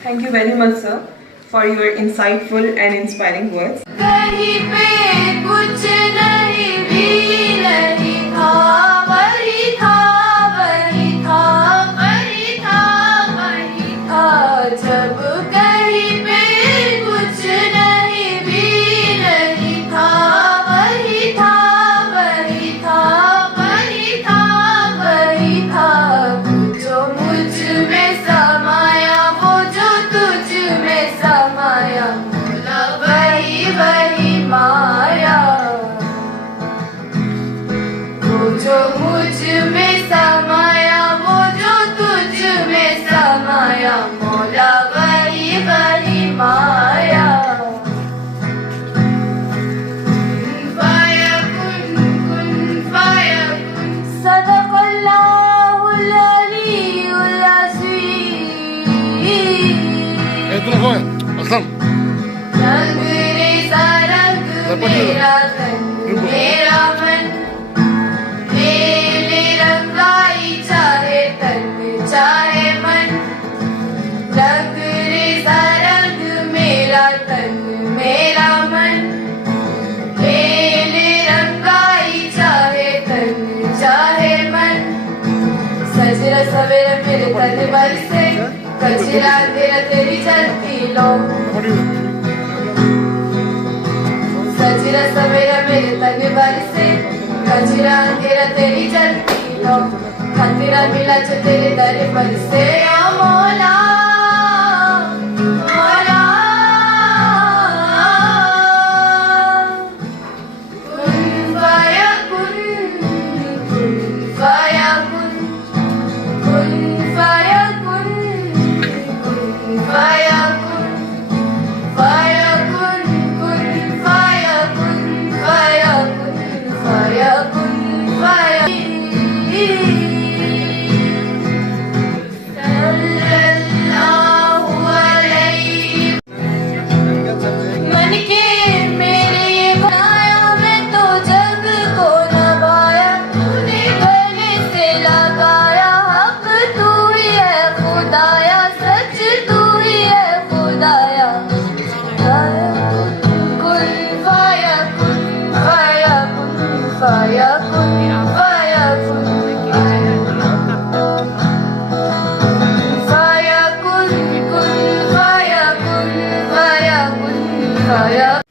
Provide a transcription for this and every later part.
Thank you very much, sir, for your insightful and inspiring words. सवेरे मेरे तन बल से कचरा तेरा तेरी चलती लो सजरा सवेरा मेरे तन बल से कचरा तेरा तेरी चलती लो खतरा मिला जो तेरे दर पर से ओ मौला मौला कुन फयकुन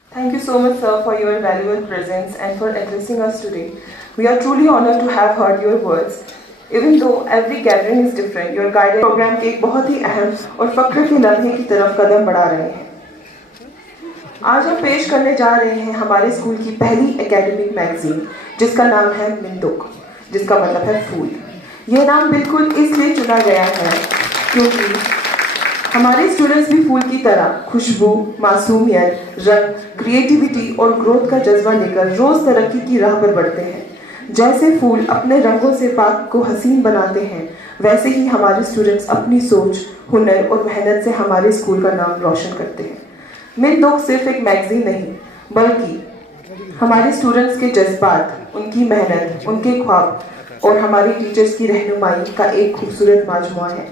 Thank you so much, sir, for your valuable presence and for addressing us today. We are truly honored to have heard your words. Even though every gathering is different, your guided program के एक बहुत ही अहम और फख्र के लम्हे की तरफ कदम बढ़ा रहे हैं। आज हम पेश करने जा रहे हैं हमारे स्कूल की पहली एकेडमिक मैगजीन, जिसका नाम है मिंदुक, जिसका मतलब है फूल। यह नाम बिल्कुल इसलिए चुना गया है क्योंकि हमारे स्टूडेंट्स भी फूल की तरह खुशबू, मासूमियत, रंग, क्रिएटिविटी और ग्रोथ का जज्बा लेकर रोज तरक्की की राह पर बढ़ते हैं। जैसे फूल अपने रंगों से पाक को हसीन बनाते हैं, वैसे ही हमारे स्टूडेंट्स अपनी सोच, हुनर और मेहनत से हमारे स्कूल का नाम रोशन करते हैं। मिंदुक सिर्फ एक मैगजीन नहीं, बल्कि हमारे स्टूडेंट्स के जज्बात, उनकी मेहनत, उनके ख्वाब और हमारे टीचर्स की रहनुमाई का एक खूबसूरत मजमुआ है।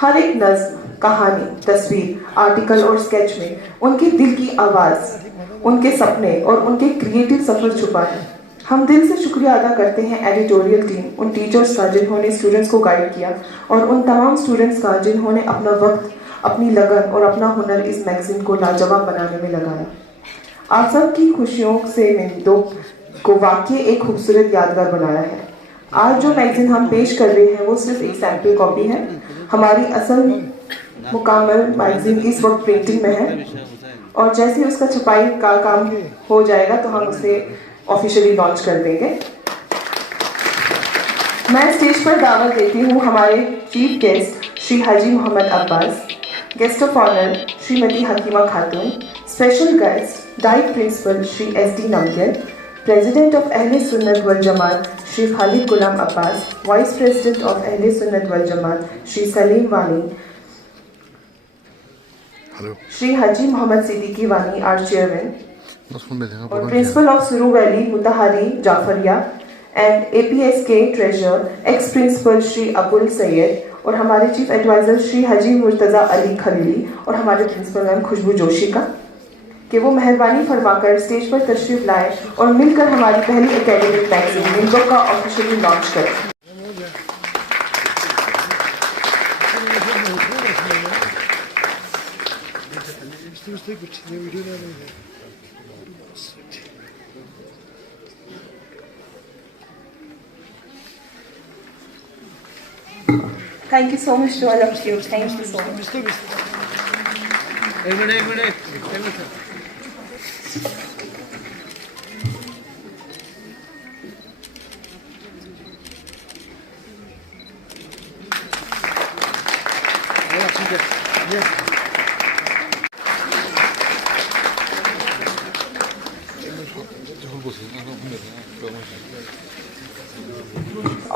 हर एक नज्म, कहानी, तस्वीर, आर्टिकल और स्केच में उनके दिल की आवाज़, उनके सपने और उनके क्रिएटिव सफर छुपा है। हम दिल से शुक्रिया अदा करते हैं एडिटोरियल टीम, उन टीचर्स का जिन्होंने स्टूडेंट्स को गाइड किया और उन तमाम स्टूडेंट्स का जिन्होंने अपना वक्त, अपनी लगन और अपना हुनर इस मैगजीन को लाजवाब बनाने में लगाया। आप सब की खुशियों से मिंदुक को वाकई एक खूबसूरत यादगार बनाया है। आज जो मैगजीन हम पेश कर रहे हैं वो सिर्फ एक सैम्पल कॉपी है। हमारी असल मुकम्मल मैगजीन इस वक्त प्रिंटिंग में है और जैसे ही उसका छपाई का काम हो जाएगा तो हम उसे ऑफिशियली लॉन्च कर देंगे। मैं स्टेज पर दावत देती हूँ हमारे chief guest Shri Haji Mohammad Abbas, guest of honour Shrimati Hakima Khatun, special guest DIET principal Shri SD Namgyal, president of Ahle Sunnat wal Jamaat Shri Khalid Ghulam Abbas, vice president of Ahle Sunnat wal Jamaat Shri Salim वानी, श्री हाजी मोहम्मद सिद्दीकी वानी आर चेयरमैन, और principal of Suru valley Mutahari Jafariya and APSK treasurer ex principal Shri Abul Syed, और हमारे चीफ एडवाइजर श्री हाजी मुर्तज़ा अली खलीली, और हमारे प्रिंसिपल मैम खुशबू जोशी का कि वो मेहरबानी फरमाकर स्टेज पर तशरीफ लाए और मिलकर हमारी पहली एकेडमिक मैगजीन विंडो का ऑफिशियली लॉन्च करें। Thank you so much to all of you. Thank you so much. एक minute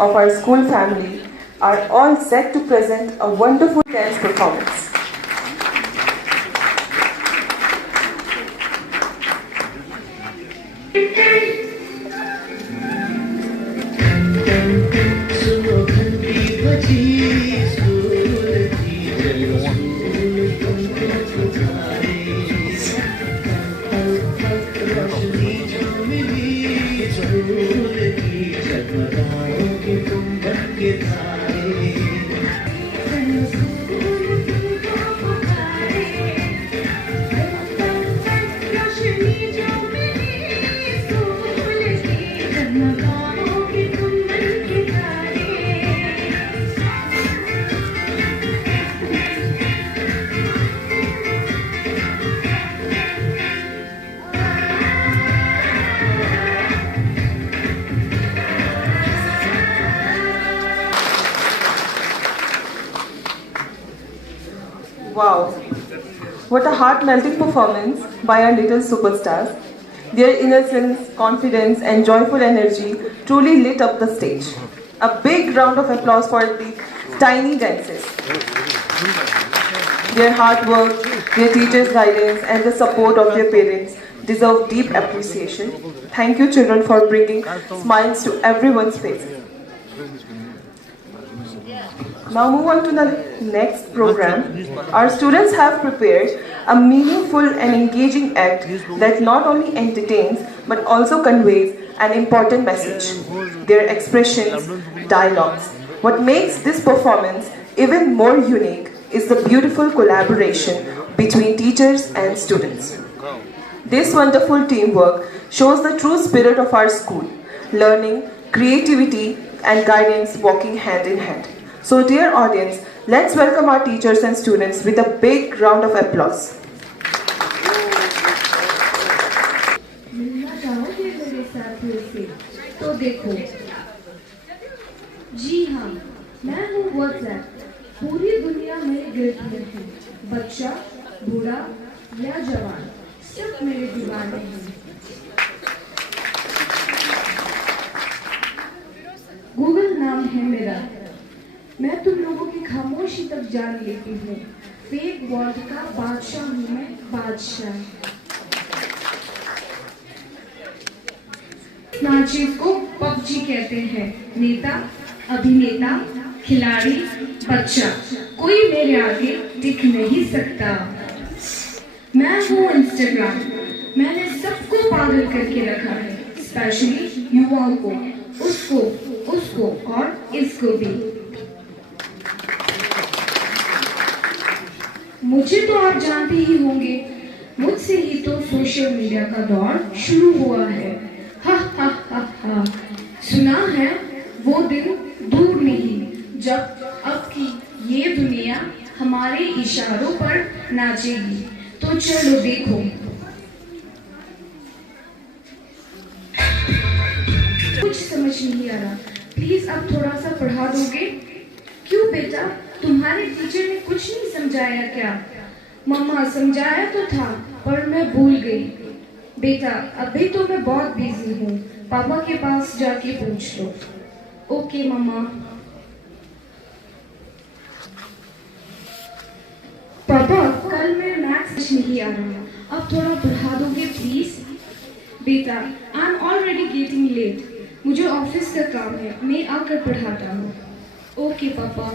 of our school family are all set to present a wonderful dance performance. Wow, what a heart-melting performance by our little superstars. Their innocence, confidence and joyful energy truly lit up the stage. A big round of applause for the tiny dancers. Their hard work, their teachers' guidance and the support of their parents deserve deep appreciation. Thank you children for bringing smiles to everyone's faces. Now move on to the next program. Our students have prepared a meaningful and engaging act that not only entertains but also conveys an important message. Their expressions, dialogues. What makes this performance even more unique is the beautiful collaboration between teachers and students. This wonderful teamwork shows the true spirit of our school, learning, creativity and guidance walking hand in hand. So dear audience, let's welcome our teachers and students with a big round of applause. मिलना चाहोगे मेरे साथियों से? तो देखो, जी हाँ, मैं हूँ WhatsApp। पूरी दुनिया मेरे गिरद में है। बच्चा, बूढ़ा या जवान, सब मेरे दीवाने हैं। गूगल नाम है मेरा। मैं तुम लोगों की खामोशी तक जान लेती हूँ। फेक वर्ल्ड का बादशाह हूँ मैं, बादशाह। नाचे को PUBG कहते हैं। नेता, अभिनेता, खिलाड़ी, बच्चा, कोई मेरे आगे टिक नहीं सकता। मैं हूँ Instagram। मैंने सबको पागल करके रखा है, स्पेशली युवाओं को, उसको और इसको भी। मुझे तो आप जानते ही होंगे, मुझसे ही तो सोशल मीडिया का दौर शुरू हुआ है। हा हा हा हा। सुना है वो दिन दूर नहीं जब अब की ये दुनिया हमारे इशारों पर नाचेगी। तो चलो देखो। कुछ समझ नहीं आ रहा, प्लीज अब थोड़ा सा पढ़ा दोगे? क्यों बेटा, तुम्हारे टीचर ने कुछ नहीं समझाया क्या? मम्मा समझाया तो था पर मैं भूल गई। बेटा अभी तो मैं बहुत बिजी हूँ, पापा के पास जाके पूछ लो। ओके मम्मा। पापा कल मेरे मैथ नहीं आ रहा, आप थोड़ा बढ़ा दोगे प्लीज? बेटा, I am already getting late, मुझे ऑफिस का काम है, मैं आकर पढ़ाता हूँ। ओके पापा,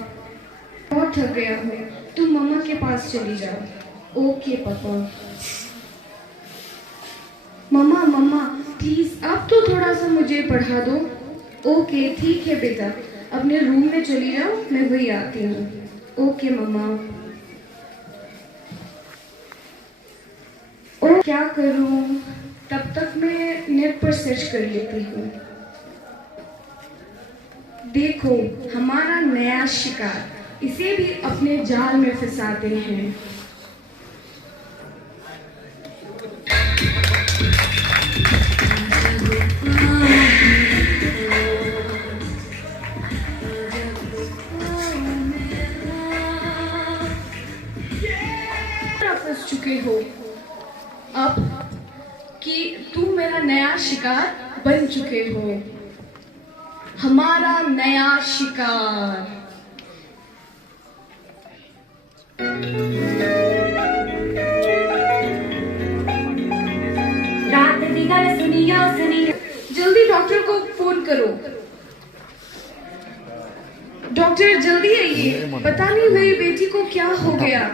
बहुत थक गया हूँ, तुम मम्मा के पास चली जाओ। ओके पापा। मम्मा मम्मा प्लीज अब तो थोड़ा सा मुझे पढ़ा दो। ओके ठीक है बेटा, अपने रूम में चली जाओ, मैं वही आती हूँ। ओके मम्मा। ओ क्या करूँ, तब तक मैं नेट पर सर्च कर लेती हूँ। देखो हमारा नया शिकार, इसे भी अपने जाल में फंसाते हैं। फंस चुके हो अब कि तुम मेरा नया शिकार बन चुके हो। हमारा नया शिकार। रात दी गल सुनियो सुनियो। जल्दी डॉक्टर को फोन करो। डॉक्टर जल्दी आइए, पता नहीं मेरी बेटी को क्या हो गया।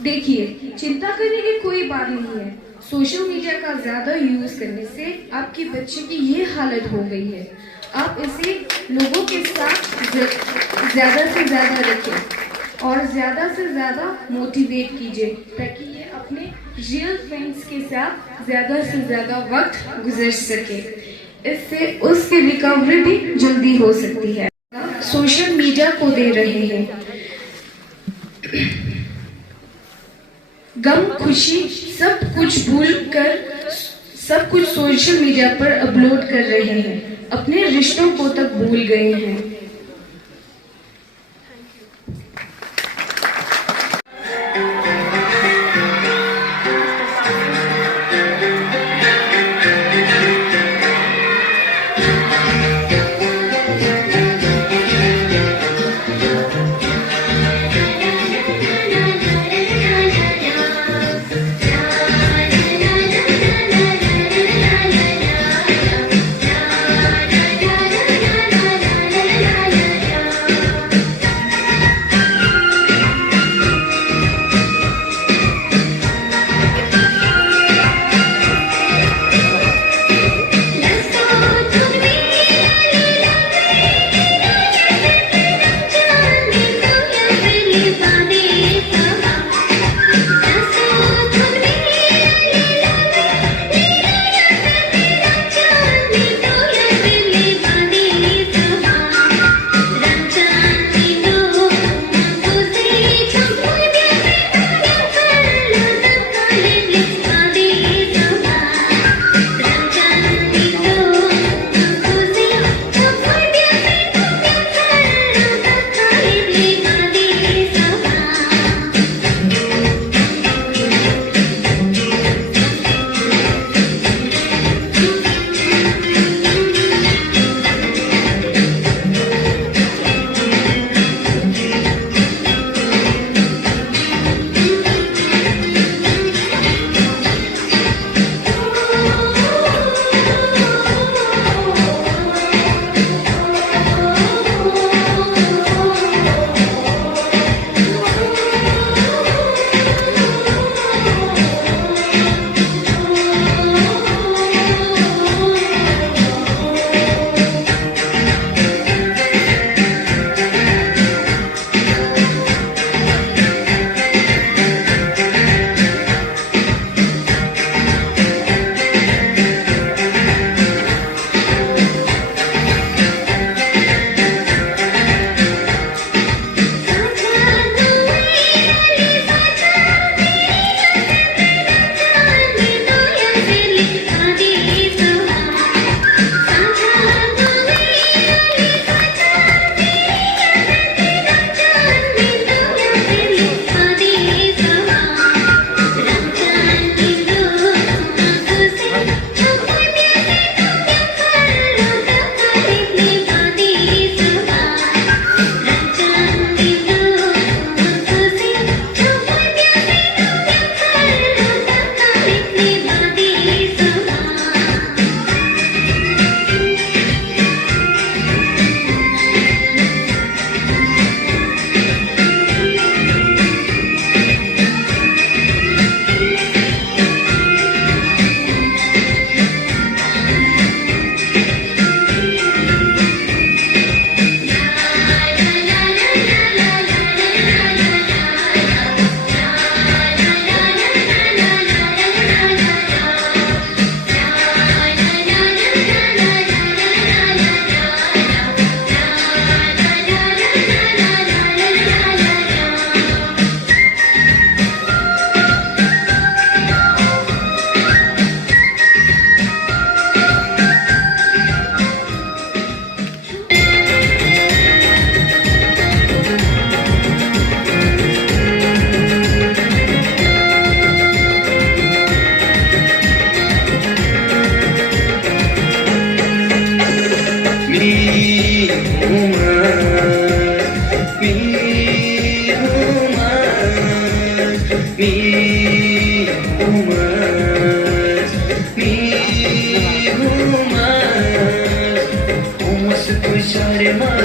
देखिए चिंता करने की कोई बात नहीं है, सोशल मीडिया का ज्यादा यूज करने से आपकी बच्चे की ये हालत हो गई है। आप इसे लोगों के साथ ज्यादा से ज्यादा रखें और ज्यादा से ज्यादा मोटिवेट कीजिए ताकि ये अपने रियल फ्रेंड्स के साथ ज्यादा से ज्यादा वक्त गुजर सके। इससे उसकी रिकवरी भी जल्दी हो सकती है। सोशल मीडिया को दे रहे हैं गम खुशी सब कुछ भूल कर, सब कुछ सोशल मीडिया पर अपलोड कर रहे हैं, अपने रिश्तों को तक भूल गए हैं।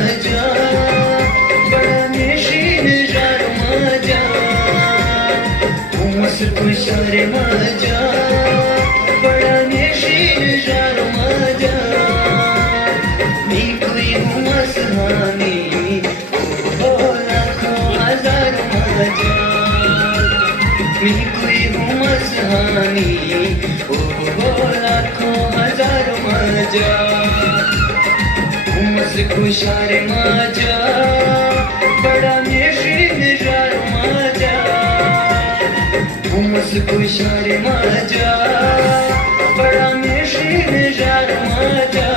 माजा बड़ा नेशीन जार माजा हुमस खुशार माजा बड़ा नेशीन जार माजा नी कोई हुमस हानी ओ लाखों हजार माजा नी कोई हुमस हानी ओ लाखों हजार माजा हुमस खुशार माजा बड़ा नेशीन जार माजा हुमस खुशार माजा बड़ा नेशीन जार माजा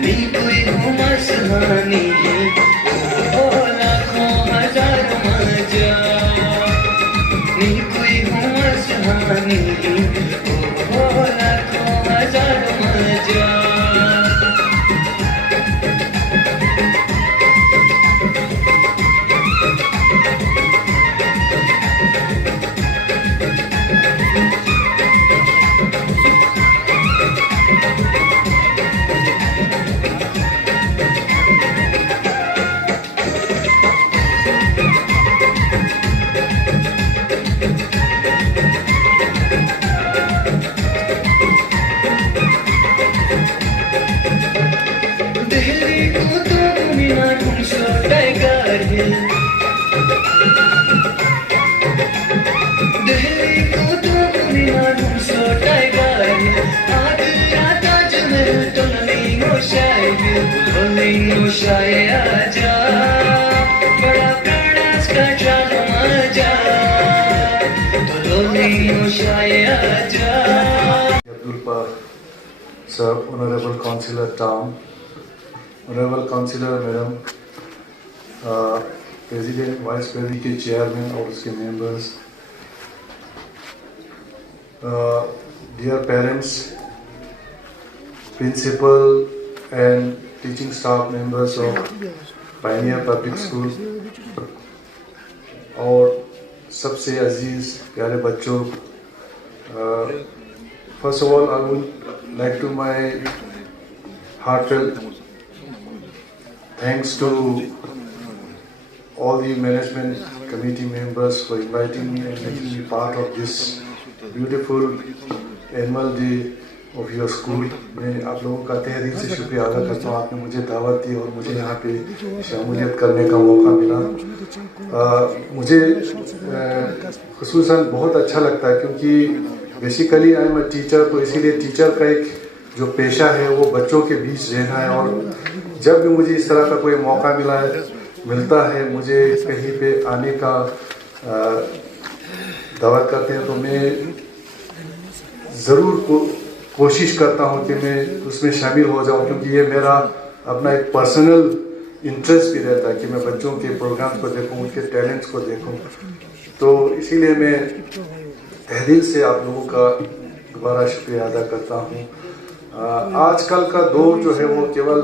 नी कोई हुमस हानी ओ लाखों हजार माजा नी कोई हुमस हानी ओ लाखों हजार माजा Sir, Honorable Councillor Town, Honorable Councillor Madam, President, Vice President के Chairman और उसके members, dear parents, principal and teaching staff members of Pioneer Public School और सबसे अजीज प्यारे बच्चों, first of all I would like to my heartfelt thanks to all the management committee members for inviting me and making me part of this beautiful annual day of your school. मैं आप लोगों का तहे दिल से शुक्रिया अदा करता हूँ, आपने मुझे दावत दी और मुझे यहाँ पे शमूलियत करने का मौका मिला। मुझे खुसूसन बहुत अच्छा लगता है क्योंकि basically I am a teacher, तो इसीलिए टीचर का एक जो पेशा है वो बच्चों के बीच रहना है और जब भी मुझे इस तरह का कोई मौका मिलता है मुझे कहीं पे आने का दावत करते हैं तो मैं ज़रूर कोशिश करता हूँ कि मैं उसमें शामिल हो जाऊँ क्योंकि ये मेरा अपना एक पर्सनल इंटरेस्ट भी रहता है कि मैं बच्चों के प्रोग्राम्स को देखूँ, उनके टैलेंट्स को देखूँ। तो इसीलिए मैं तहे से आप लोगों का दोबारा शुक्रिया अदा करता हूँ। आजकल का दौर जो है वो केवल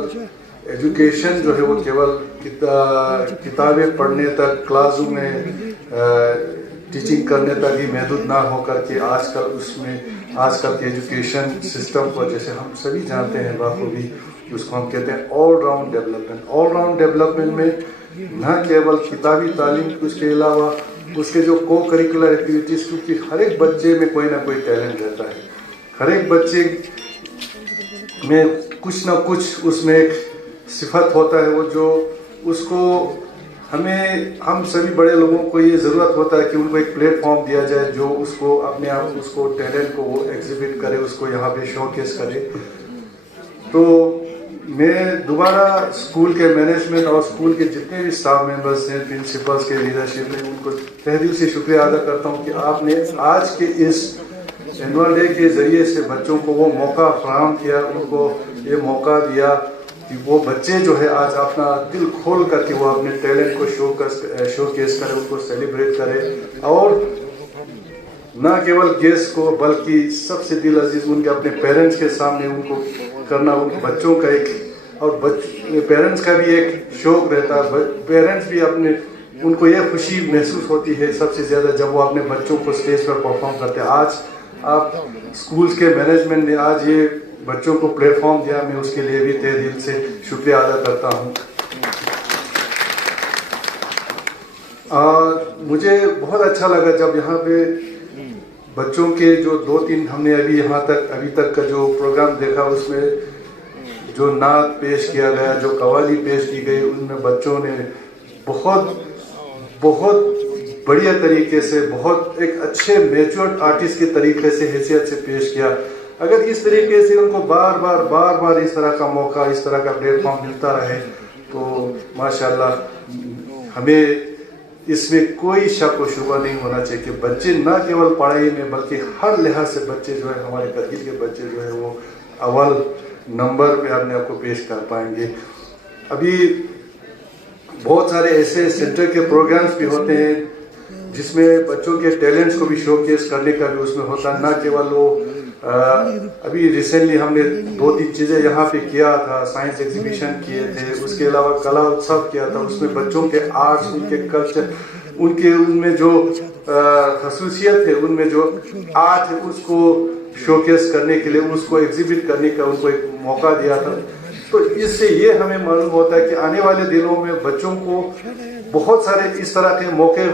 एजुकेशन जो है वो केवल किताबें पढ़ने तक, क्लासरूम में टीचिंग करने तक ही महदूद ना होकर के आजकल के एजुकेशन सिस्टम को जैसे हम सभी जानते हैं बाखूबी, उसको हम कहते हैं all round development. All round development में न केवल किताबी तालीम, उसके अलावा उसके जो को करिकुलर एक्टिविटीज़, क्योंकि हर एक बच्चे में कोई ना कोई टैलेंट रहता है, हर एक बच्चे में कुछ ना कुछ उसमें एक सिफत होता है वो जो उसको हम सभी बड़े लोगों को ये ज़रूरत होता है कि उनको एक प्लेटफॉर्म दिया जाए जो उसको अपने आप उसको टैलेंट को वो एग्जिबिट करे, उसको यहाँ पे शोकेस करे। तो मैं दोबारा स्कूल के मैनेजमेंट और स्कूल के जितने भी स्टाफ मेंबर्स हैं, प्रिंसिपल्स के लीडरशिप में, उनको तहे दिल से शुक्रिया अदा करता हूँ कि आपने आज के इस एनुअल डे के ज़रिए से बच्चों को वो मौका फराहम किया, उनको ये मौका दिया कि वो बच्चे जो है आज अपना दिल खोल करके वो अपने टैलेंट को शोकेस करे, उनको सेलिब्रेट करे और न केवल गेस्ट को बल्कि सबसे दिल अजीज उनके अपने पेरेंट्स के सामने उनको करना, उन बच्चों का एक और पेरेंट्स का भी एक शौक रहता है। पेरेंट्स भी अपने उनको यह खुशी महसूस होती है सबसे ज़्यादा जब वो अपने बच्चों को स्टेज पर परफॉर्म करते हैं। आज आप स्कूल्स के मैनेजमेंट ने आज ये बच्चों को प्लेटफॉर्म दिया, मैं उसके लिए भी तहे दिल से शुक्रिया अदा करता हूँ। और मुझे बहुत अच्छा लगा जब यहाँ पे बच्चों के जो 2-3 हमने अभी तक का जो प्रोग्राम देखा, उसमें जो नात पेश किया गया, जो कवाली पेश की गई, उनमें बच्चों ने बहुत बढ़िया तरीके से, बहुत एक अच्छे मैच्योर्ड आर्टिस्ट के तरीके से, हैसियत से पेश किया। अगर इस तरीके से उनको बार बार इस तरह का मौका, इस तरह का प्लेटफॉर्म मिलता रहे तो माशाल्लाह हमें इसमें कोई शक व शुबा नहीं होना चाहिए कि बच्चे न केवल पढ़ाई में बल्कि हर लिहाज से बच्चे जो है, हमारे करगिल के बच्चे जो है वो अव्वल नंबर पे अपने आप को पेश कर पाएंगे। अभी बहुत सारे ऐसे सेंटर के प्रोग्राम्स भी होते हैं जिसमें बच्चों के टैलेंट्स को भी शोकेस करने का भी उसमें होता है। न केवल वो अभी रिसेंटली हमने 2-3 चीज़ें यहाँ पे किया था, साइंस एग्जीबिशन किए थे, उसके अलावा कला उत्सव किया था। उसमें बच्चों के आर्ट्स, उनके कल्चर, उनमें जो खसूसियत है, उनमें जो आर्ट है, उसको शोकेस करने के लिए, उसको एग्जिबिट करने का उनको एक मौका दिया था। तो इससे ये हमें मालूम होता है कि आने वाले दिनों में बच्चों को बहुत सारे इस तरह के मौके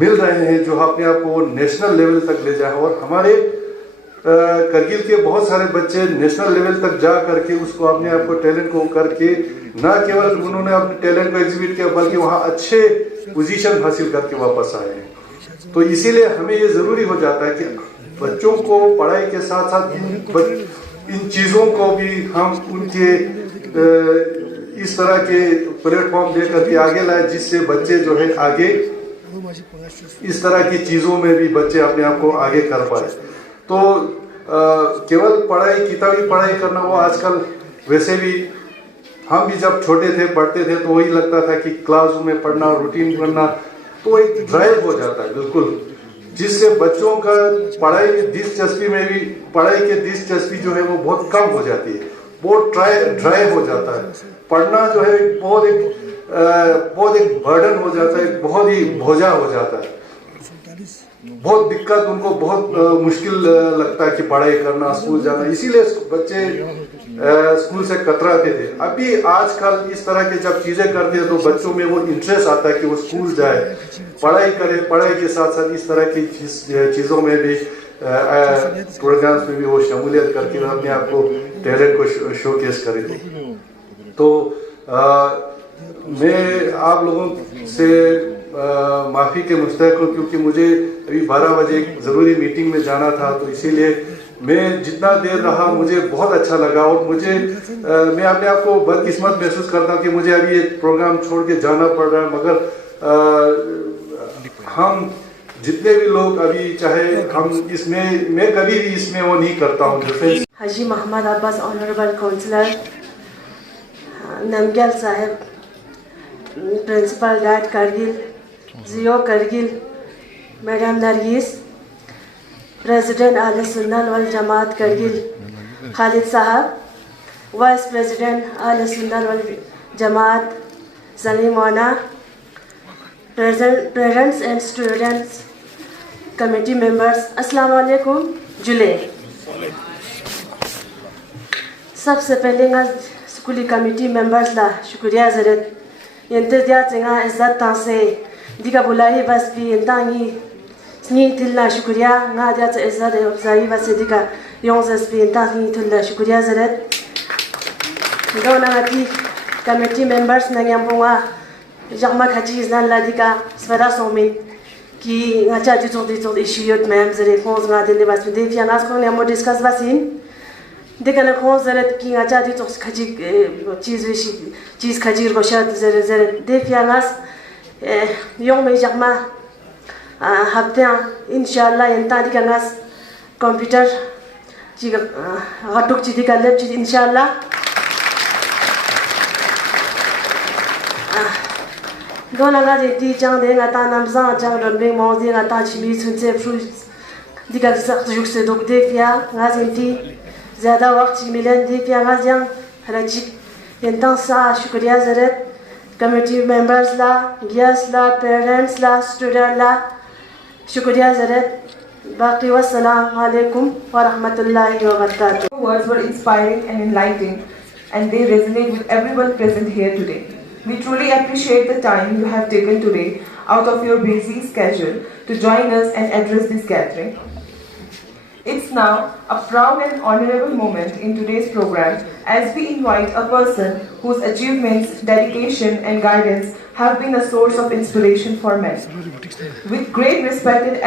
मिल रहे हैं जो अपने आप को नेशनल लेवल तक ले जाए। और हमारे करगिल के बहुत सारे बच्चे नेशनल लेवल तक जा करके उसको अपने आप को टैलेंट को करके न केवल उन्होंने अपने टैलेंट को एग्जिबिट किया बल्कि वहाँ अच्छे पोजीशन हासिल करके वापस आए हैं। तो इसीलिए हमें ये ज़रूरी हो जाता है कि बच्चों को पढ़ाई के साथ साथ इन चीज़ों को भी हम उनके इस तरह के प्लेटफॉर्म दे करके आगे लाए, जिससे बच्चे जो है आगे इस तरह की चीज़ों में भी बच्चे अपने आप को आगे कर पाए। तो केवल पढ़ाई, किताबी पढ़ाई करना, वो आजकल वैसे भी हम भी जब छोटे थे पढ़ते थे तो वही लगता था कि क्लासरूम में पढ़ना, रूटीन पढ़ना, तो एक ड्राइव हो जाता है बिल्कुल, जिससे बच्चों का पढ़ाई की दिलचस्पी में भी, पढ़ाई की दिलचस्पी जो है वो बहुत कम हो जाती है, बहुत ड्राइव हो जाता है। पढ़ना जो है बहुत एक बर्डन हो जाता है, बहुत ही बोझा हो जाता है, बहुत दिक्कत, उनको बहुत मुश्किल लगता है कि पढ़ाई करना, स्कूल जाना। इसीलिए बच्चे स्कूल से कतराते थे। अभी आजकल इस तरह के जब चीज़ें करते हैं तो बच्चों में वो इंटरेस्ट आता है कि वो स्कूल जाए, पढ़ाई करे, पढ़ाई के साथ साथ इस तरह की चीज़ों में भी, प्रोग्राम्स में भी वो शमूलियत करके अपने आप को, टैलेंट को शोकेस करें। तो मैं आप लोगों से माफ़ी के मुस्तहक हूँ क्योंकि मुझे अभी 12 बजे एक ज़रूरी मीटिंग में जाना था, तो इसीलिए मैं जितना देर रहा मुझे बहुत अच्छा लगा। और मुझे मैं अपने आप को बदकिस्मत महसूस करता हूँ कि मुझे अभी ये प्रोग्राम छोड़ के जाना पड़ रहा है, मगर हम जितने भी लोग अभी, चाहे हम इसमें, मैं कभी भी इसमें वो नहीं करता हूँ। जैसे हाजी मोहम्मद अब्बास, ऑनरेबल काउंसलर, नमग्याल साहब, प्रिंसिपल गार्ड करगिल, जियो करगिल, मैडम नरगिस, प्रेसिडेंट आले सुन्नत वल जमात करगिल खालिद साहब, वाइस प्रेसिडेंट आले सुन्नत वल जमात सलीम वाना, parents and students, committee members, अस्सलाम वालेकुम जुले। सबसे पहले स्कूली कमेटी मेंबर्स ला शुक्रिया ज़रूरत इंतज़ार चंगा इज़्ज़त तासे दिका बुलाई बस भी इंतांगी स्नी तिल्ला शुक्रिया ना दिया च इज़्ज़त अफ़ज़ाई बस दिका योंज़स भी इंतांगी तिल्ला शुक्रिया ज़रूरत दोना गति कमेटी मेंबर्स नंगयंबुआ जमा खजीज ना लादिका स्वरा सोमी कि ngacha दिचो इश्यूट मैम ज़रे फोंस ना दिले बस भी दिया नास को ने मो डिस्कस बसिन देखना कौन ज़रूरत की आजा दी तो खजी चीज़ खजीर को शायद ज़रूरत देखिए नास यों में जमा हफ्ते इंशाल्लाह इंतादी का नास कंप्यूटर चीज़ हटुक चीज़ का लैब चीज़ इंशाल्लाह दो लगा देती जान देगा ता नमज़ा जान रंबे मौज़ी गाता चिमी सुनते फ्रूट्स दिखा जुक से दुख देखिया गाज़िंती ज़्यादा वक्त मिलन दी प्यागा जंग हरजिक यंतंग सा शुक्रिया ज़रूरत कमेटी मेंबर्स ला, गेस्ट ला, पेरेंट्स ला, स्टूडेंट ला शुक्रिया ज़रूरत बाकी वस्सलाम वालेकुम व रहमतुल्लाहि व बरकातुहू। Words were inspiring and enlightening, and they resonate with everyone present here today. We truly appreciate the time you have taken today out of your busy schedule to join us and address this gathering. It's now a proud and honorable moment in today's program as we invite a person whose achievements, dedication and guidance have been a source of inspiration for many. With great respect and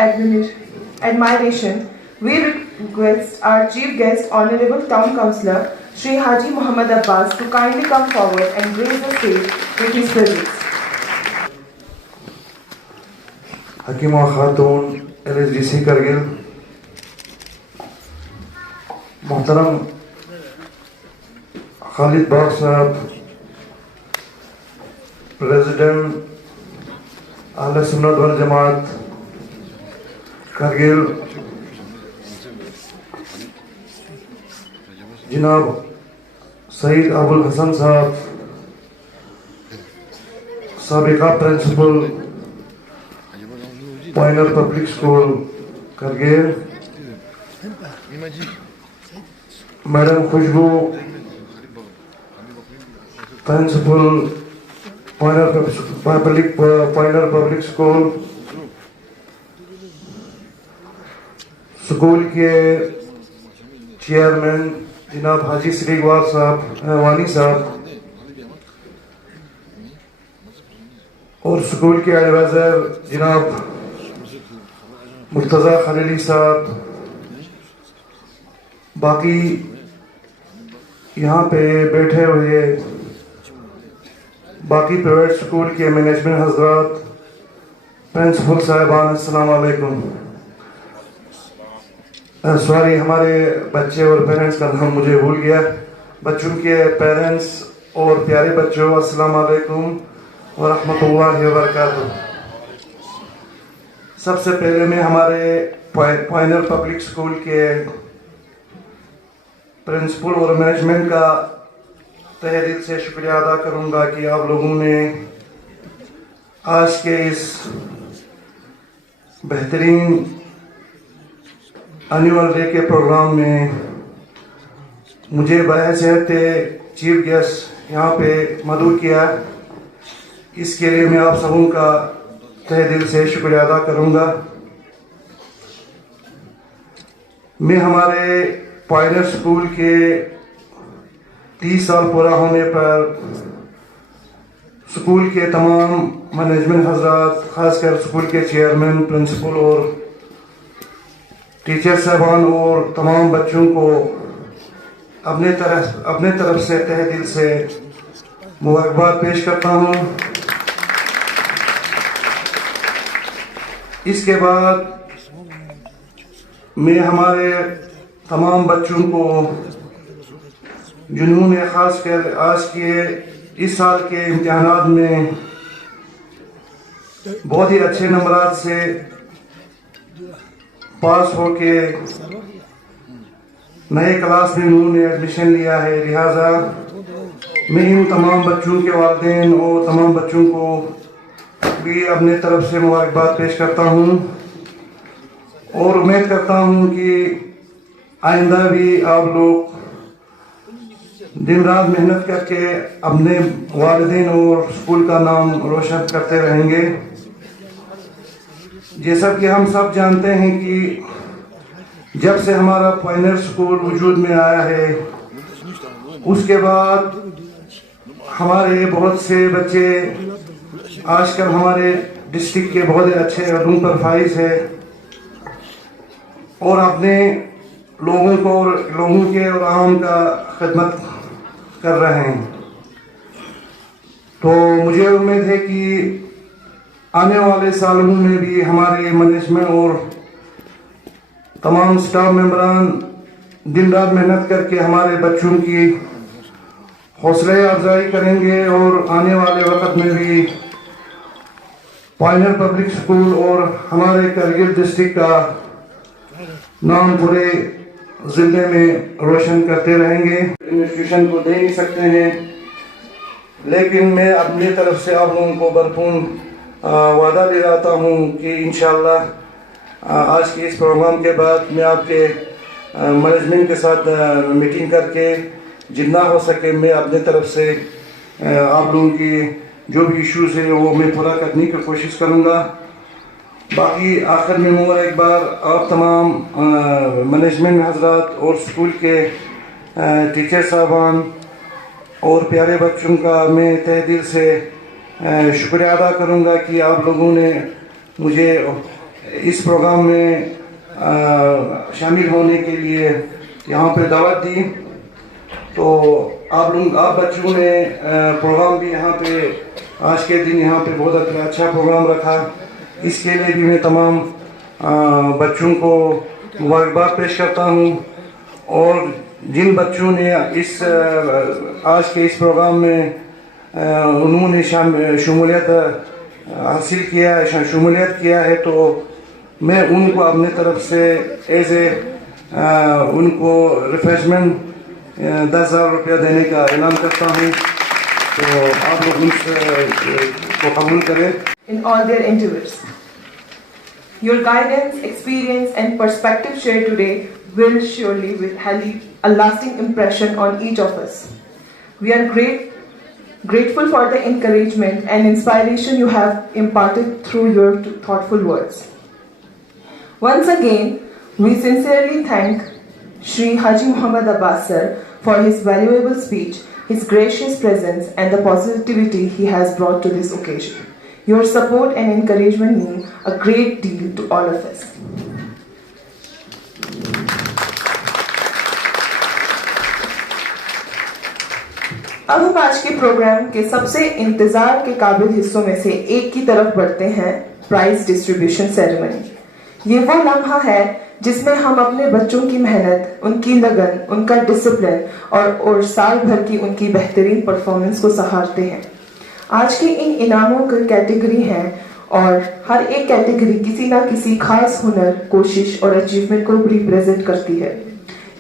admiration, we request our chief guest, Honorable Town Councillor, Shri Haji Muhammad Abbas, to kindly come forward and grace the stage with his presence. हकीमा Khatoon LSDC Kargil, मोहतरम खालिद बाग साहब, president अहले सुन्नत वल जमात करगिल, जनाब सईद अबुल हसन साहब, साबिका principal pioneer public school Kargil, madam Khushboo principal pioneer public school, school के chairman जनाब हाजी श्रीगवार साहब वानी साहब और स्कूल के एडवाइजर जनाब मुर्तज़ा खलीली साहब, बाकी यहाँ पे बैठे हुए बाकी प्राइवेट स्कूल के मैनेजमेंट हजरात, प्रिंसिपल साहिबान, अस्सलाम वालेकुम। सॉरी, हमारे बच्चे और पेरेंट्स का नाम मुझे भूल गया। बच्चों के पेरेंट्स और प्यारे बच्चों, अस्सलाम वालेकुम व रहमतुल्लाहि व बरकातुहू। सबसे पहले मैं हमारे पॉइनर पब्लिक स्कूल के प्रिंसिपल और मैनेजमेंट का तहे दिल से शुक्रिया अदा करूंगा कि आप लोगों ने आज के इस बेहतरीन एनुअल डे के प्रोग्राम में मुझे बहैसियत चीफ गेस्ट यहाँ पे मदऊ किया। इसके लिए मैं आप सबों का तहे दिल से शुक्रिया अदा करूंगा। मैं हमारे पॉइनर स्कूल के 30 साल पूरा होने पर स्कूल के तमाम मैनेजमेंट हजरात, खासकर स्कूल के चेयरमैन, प्रिंसिपल और टीचर साहबान और तमाम बच्चों को अपने तरफ से तहे दिल से मुबारकबाद पेश करता हूँ। इसके बाद मैं हमारे तमाम बच्चों को जिन्होंने खासकर आज के इस साल के इम्तिहानात में बहुत ही अच्छे नंबरात से पास होके नए क्लास में उन्होंने एडमिशन लिया है, लिहाजा मैं इन तमाम बच्चों के वालिदैन और तमाम बच्चों को भी अपने तरफ से मुबारकबाद पेश करता हूँ और उम्मीद करता हूँ कि आइंदा भी आप लोग दिन रात मेहनत करके अपने वालिदैन और स्कूल का नाम रोशन करते रहेंगे। जैसा कि हम सब जानते हैं कि जब से हमारा पॉइनर स्कूल वजूद में आया है, उसके बाद हमारे बहुत से बच्चे आजकल हमारे डिस्ट्रिक्ट के बहुत अच्छे ओहदों पर फाइज है और अपने लोगों के और आवाम का खिदमत कर रहे हैं। तो मुझे उम्मीद है कि आने वाले सालों में भी हमारे मैनेजमेंट और तमाम स्टाफ मेंबरान दिन रात मेहनत करके हमारे बच्चों की हौसला अफजाई करेंगे और आने वाले वक्त में भी पॉइनर पब्लिक स्कूल और हमारे करगिल डिस्ट्रिक्ट का नाम पूरे जिले में रोशन करते रहेंगे। इंस्टीट्यूशन को दे नहीं सकते हैं, लेकिन मैं अपनी तरफ से आप लोगों को भरपूर वादा दिलाता हूँ कि इंशाअल्लाह आज के इस प्रोग्राम के बाद मैं आपके मैनेजमेंट के साथ मीटिंग करके जितना हो सके मैं अपने तरफ से आप लोगों की जो भी इश्यूज है वो मैं पूरा करने की कोशिश करूँगा। बाकी आखिर में मैं एक बार आप तमाम मैनेजमेंट हजरात और स्कूल के टीचर साहबान और प्यारे बच्चों का मैं तहे दिल से शुक्रिया अदा करूँगा कि आप लोगों ने मुझे इस प्रोग्राम में शामिल होने के लिए यहाँ पे दावत दी। तो आप बच्चों ने प्रोग्राम भी यहाँ पे आज के दिन यहाँ पे बहुत अच्छा प्रोग्राम रखा। इसके लिए भी मैं तमाम बच्चों को मुबारकबाद पेश करता हूँ। और जिन बच्चों ने आज के इस प्रोग्राम में उन्होंने शमूलियत किया है तो मैं उनको अपने तरफ से उनको रिफ्रेशमेंट 10,000 रुपया देने का ऐलान करता हूँ। तो आप लोग उनको कबूल करें। In all their endeavors. Your guidance, experience and perspective shared today will surely have a lasting impression on each of us. We are grateful for the encouragement and inspiration you have imparted through your thoughtful words. Once again, we sincerely thank Shri Haji Muhammad Abbas sir for his valuable speech, his gracious presence and the positivity he has brought to this occasion. Your support and encouragement mean a great deal to all of us. अब हम आज के programme के सबसे इंतजार के काबिल हिस्सों में से एक की तरफ बढ़ते हैं, प्राइज डिस्ट्रीब्यूशन सेरेमनी। ये वो लम्हा है जिसमें हम अपने बच्चों की मेहनत, उनकी लगन, उनका डिसिप्लिन और साल भर की उनकी बेहतरीन परफॉर्मेंस को सराहते हैं। आज के इन इनामों की कैटेगरी हैं और हर एक कैटेगरी किसी ना किसी खास हुनर, कोशिश और अचीवमेंट को रिप्रेजेंट करती है।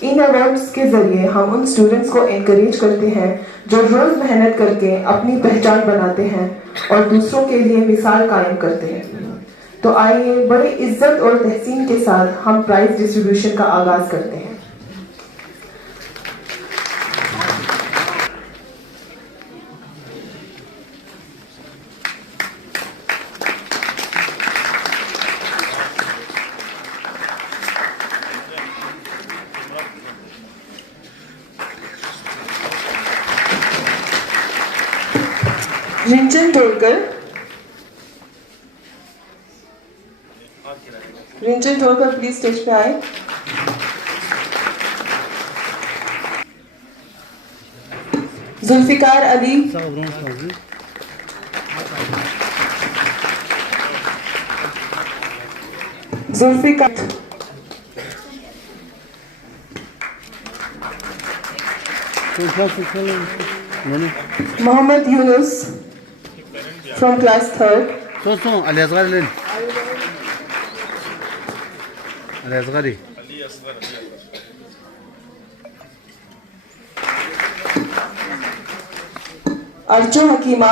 इन अवार्ड्स के जरिए हम उन स्टूडेंट्स को एनकरेज करते हैं जो रोज मेहनत करके अपनी पहचान बनाते हैं और दूसरों के लिए मिसाल कायम करते हैं। तो आइए बड़े इज्जत और तहसीन के साथ हम प्राइज डिस्ट्रीब्यूशन का आगाज करते हैं। रिंचन टोलकर प्लीज स्टेज पे आए। Zulfikar Ali, Zulfikar Mohammad Yunus from class 3rd। अर्जो Hakima,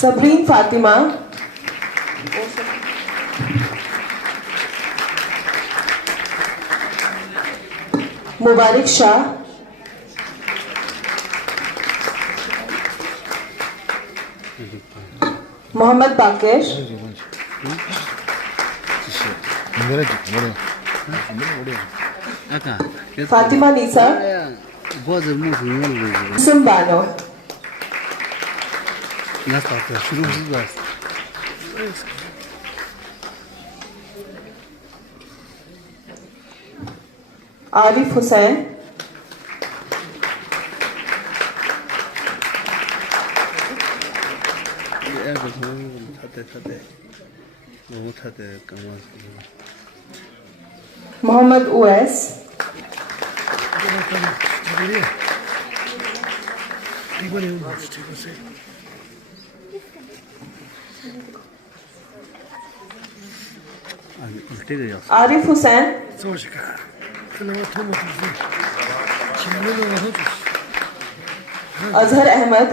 Sabreen Fatima, Mubarak Shah, Mohammad Baqir, Fatima Nisa, Sumbano. Arif Hussain, Mohammad Uwais, Arif Hussain, Azhar Ahmad,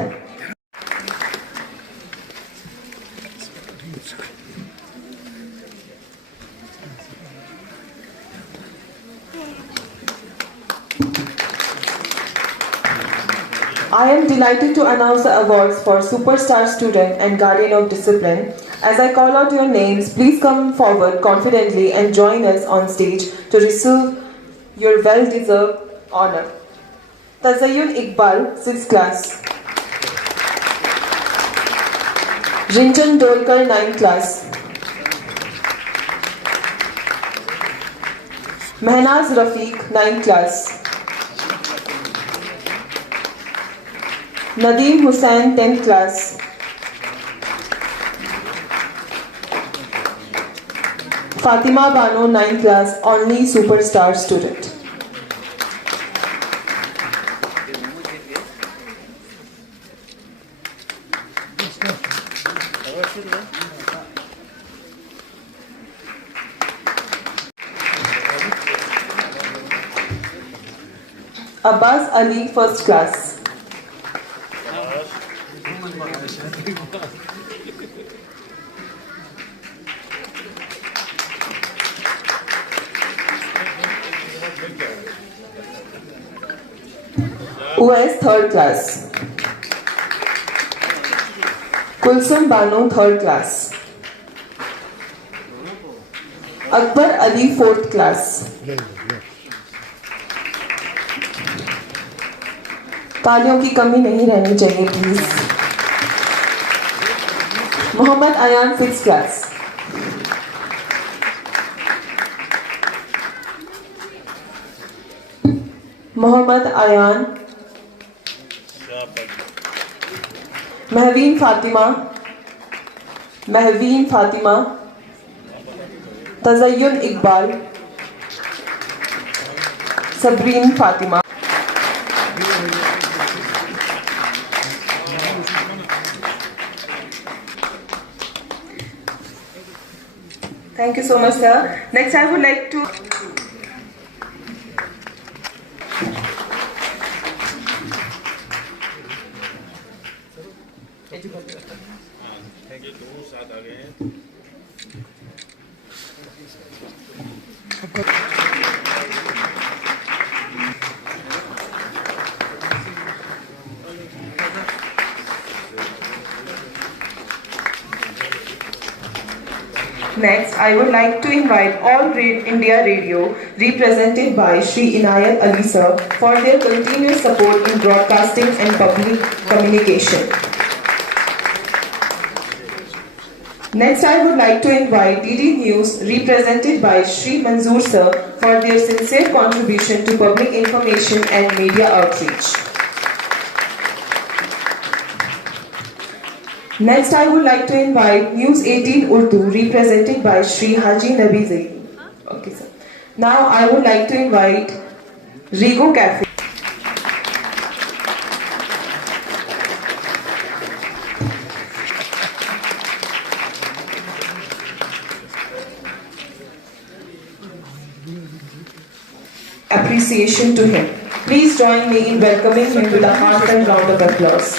I am delighted to announce the awards for Superstar Student and Guardian of Discipline. As I call out your names, please come forward confidently and join us on stage to receive your well-deserved honor. Tazayyun Iqbal, 6th class. Rinchan Dolkar, 9th class. Mehnaz Rafiq, 9th class. Nadeem Hussain, 10th class. Fatima Bano, 9th class, only superstar student. Abbas Ali, 1st class. Uwais, 3rd class. Kulsum Banu, 3rd class. Akbar Ali, 4th class. तालियों की कमी नहीं रहनी चाहिए please. Mohammad Ayan, 6th class. Mohammad Ayan. Mahveen Fatima. Tazayyun Iqbal. Sabreen Fatima. Thank you so much, sir. Next, I would like to Next, I would like to invite All India Radio, represented by Shri Inayat Ali sir, for their continuous support in broadcasting and public communication. Next, I would like to invite DD News, represented by Shri Manzoor sir, for their sincere contribution to public information and media outreach. Next, I would like to invite News 18 Urdu, represented by Shri Haji Nabi Zaidi. Okay, sir. Now, I would like to invite Rigo Cafe. Appreciation to him. Please join me in welcoming him with a heartfelt round of applause.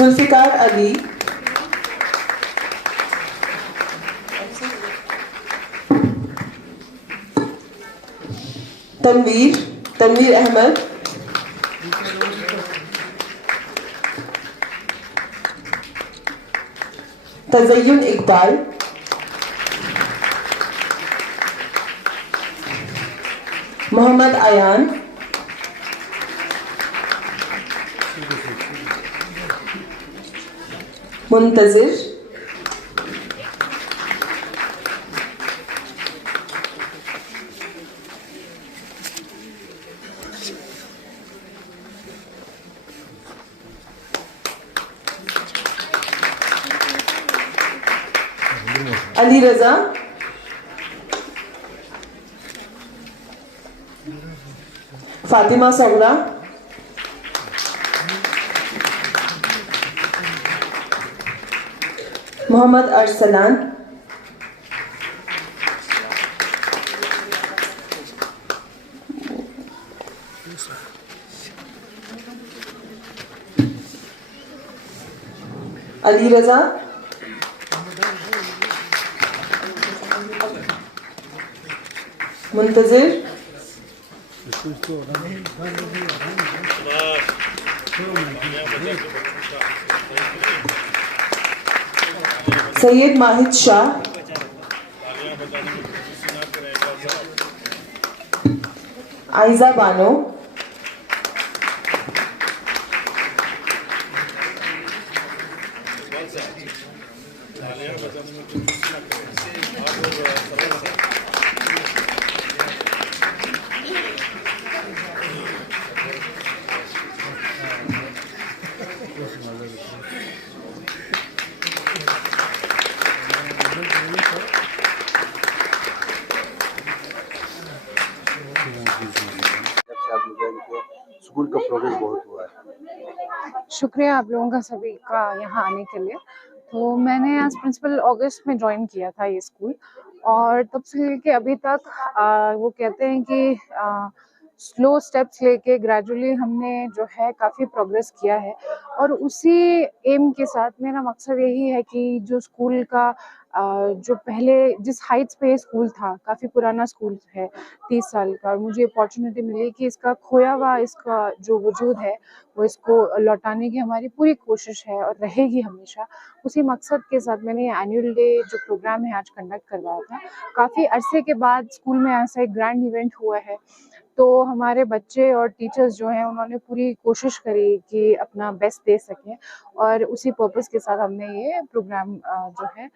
Zulfikar Ali. Tanveer Ahmed. Tazayyun Iqbal. Mohammad Ayan. Muntazir. Ali Raza, Fatima Sughra, Mohammad Arsalan, Ali Raza, Muntazir, Syed Mahid Shah, Aiza Bano, school का progress बहुत हुआ है। शुक्रिया आप लोगों का सभी का यहाँ आने के लिए। तो मैंने आज प्रिंसिपल अगस्त में ज्वाइन किया था ये स्कूल, और तब से लेके अभी तक वो कहते हैं कि स्लो स्टेप्स लेके ग्रेजुअली हमने जो है काफ़ी प्रोग्रेस किया है। और उसी एम के साथ मेरा मकसद यही है कि जो स्कूल का जो पहले जिस हाइट्स पे स्कूल था, काफ़ी पुराना स्कूल है 30 साल का, और मुझे अपॉर्चुनिटी मिली कि इसका खोया हुआ इसका जो वजूद है वो इसको लौटाने की हमारी पूरी कोशिश है और रहेगी हमेशा। उसी मकसद के साथ मैंने एनुअल डे जो प्रोग्राम है आज कंडक्ट करवाया था। काफ़ी अरसे के बाद स्कूल में ऐसा एक ग्रैंड इवेंट हुआ है, तो हमारे बच्चे और टीचर्स जो हैं उन्होंने पूरी कोशिश करी कि अपना बेस्ट दे सकें, और उसी पर्पस के साथ हमने ये प्रोग्राम जो है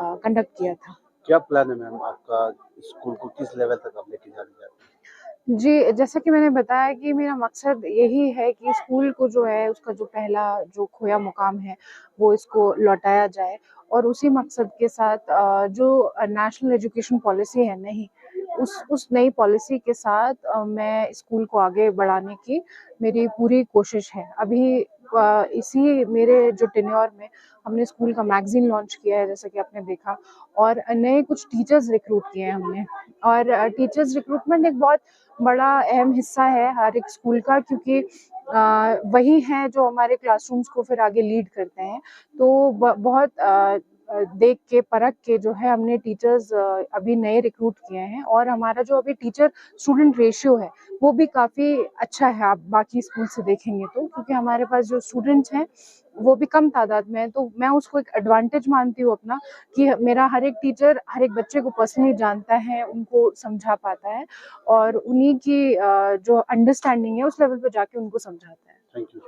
कंडक्ट किया था। क्या प्लान है मैम आपका, स्कूल को किस लेवल तक आप लेके जाना चाहते हैं? जी, जैसा कि मैंने बताया कि मेरा मकसद यही है कि स्कूल को जो है उसका जो पहला जो खोया मुकाम है वो इसको लौटाया जाए, और उसी मकसद के साथ जो नेशनल एजुकेशन पॉलिसी है नहीं, उस नई पॉलिसी के साथ मैं स्कूल को आगे बढ़ाने की मेरी पूरी कोशिश है। अभी इसी मेरे जो टेन्योर में हमने स्कूल का मैगज़ीन लॉन्च किया है, जैसा कि आपने देखा, और नए कुछ टीचर्स रिक्रूट किए हैं हमने। और टीचर्स रिक्रूटमेंट एक बहुत बड़ा अहम हिस्सा है हर एक स्कूल का, क्योंकि वही हैं जो हमारे क्लासरूम्स को फिर आगे लीड करते हैं। तो बहुत देख के परख के जो है हमने टीचर्स अभी नए रिक्रूट किए हैं, और हमारा जो अभी टीचर स्टूडेंट रेशियो है वो भी काफ़ी अच्छा है आप बाकी स्कूल से देखेंगे तो, क्योंकि हमारे पास जो स्टूडेंट्स हैं वो भी कम तादाद में है। तो मैं उसको एक एडवांटेज मानती हूँ अपना, कि मेरा हर एक टीचर हर एक बच्चे को पर्सनली जानता है, उनको समझा पाता है, और उन्हीं की जो अंडरस्टैंडिंग है उस लेवल पे जाके उनको समझाता है। Thank you.